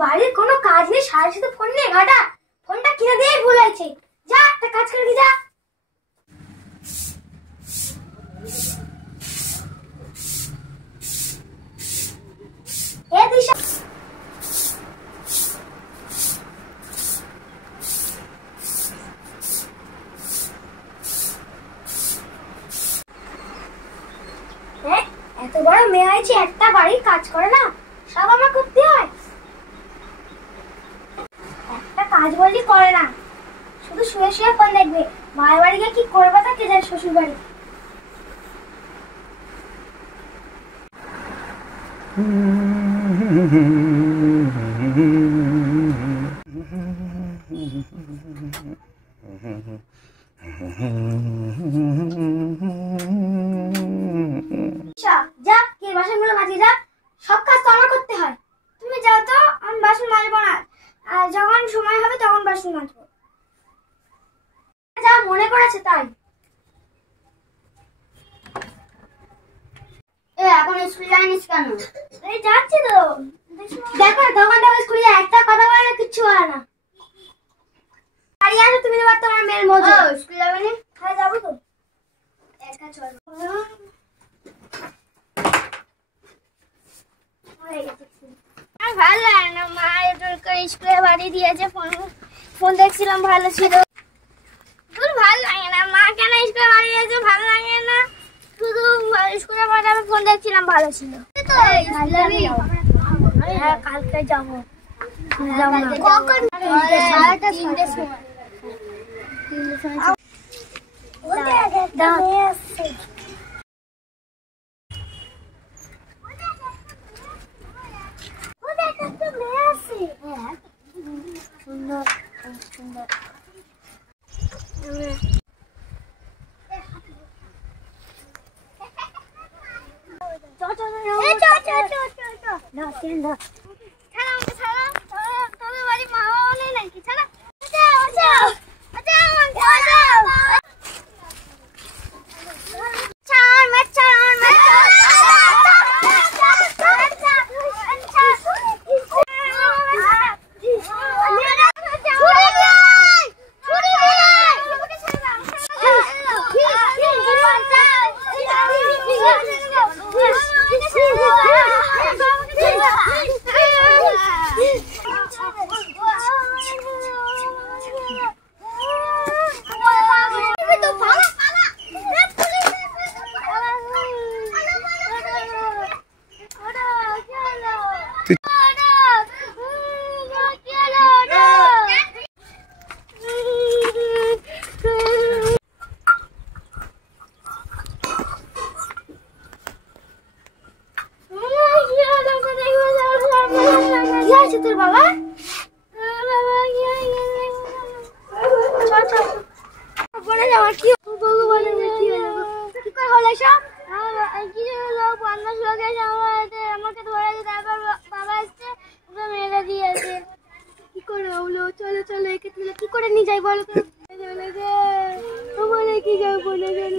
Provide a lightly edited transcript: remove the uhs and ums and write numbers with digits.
বাড়ির কোনো কাজ নেই, সারা শুধু ফোন নিয়ে ঘাটা। ফোনটা কিনে দিয়ে ভুল হয়েছে। যা একটা কাজ করে কি যা। এ দিশা এত বড় মেয়ে হয়েছে, একটা বাড়ির কাজ করে না, সব আমার করতে হয়। একটা কাজ বললি করে না, শুধু শুয়ে শুয়ে ফোন দেখবে। মায়ের বাড়ি গিয়ে কি করবে তা কে জানে, শ্বশুর বাড়ি। যা কে বাসনগুলো মাজি যা, সব কাজ তো আমার করতে হয়। তুমি যাও তো, আমি বাসন মাজবো না, আর যখন সময় হবে তখন বাসন মাজবো। যা মনে করেছে তাই। এখন স্কুল যাইনিস কেন? এই যাচ্ছি তো। দেখো তখন তো স্কুলে একটা কথা বলে না, কিচ্ছু বলে না। বাড়ি আসো তুমি, তো তোমার মেয়ের মজা। স্কুল যাবে না? হ্যাঁ যাবো তো। একা চলো। আর ভালো লাগে না, মা স্কুলে বাড়ি দিয়েছে, ফোন দেখছিলাম, ভালো ছিল। ভালো লাগে না, মা কেন স্কুলে বাড়ি দিয়েছে, ভালো লাগে না। শুধু স্কুলে বাড়ি আমি ফোন দেখছিলাম, ভালো ছিল। হ্যাঁ কালকে যাবো। কখন? 3টের সময়। সুন্দর সুন্দর। তোর বাবা বলে যাওয়া কি বলে কি হলো, কি করে হলো সব? কি হলো, 50 লোক এসে আমাকে ধরে তারপর বাবা এসছে, ওকে মেরে দিয়েছে। কি করে হলো? চলো চলো, একে তুলে কি করে নিয়ে যাই বলো তো? বলে কি যাও বলে গেল।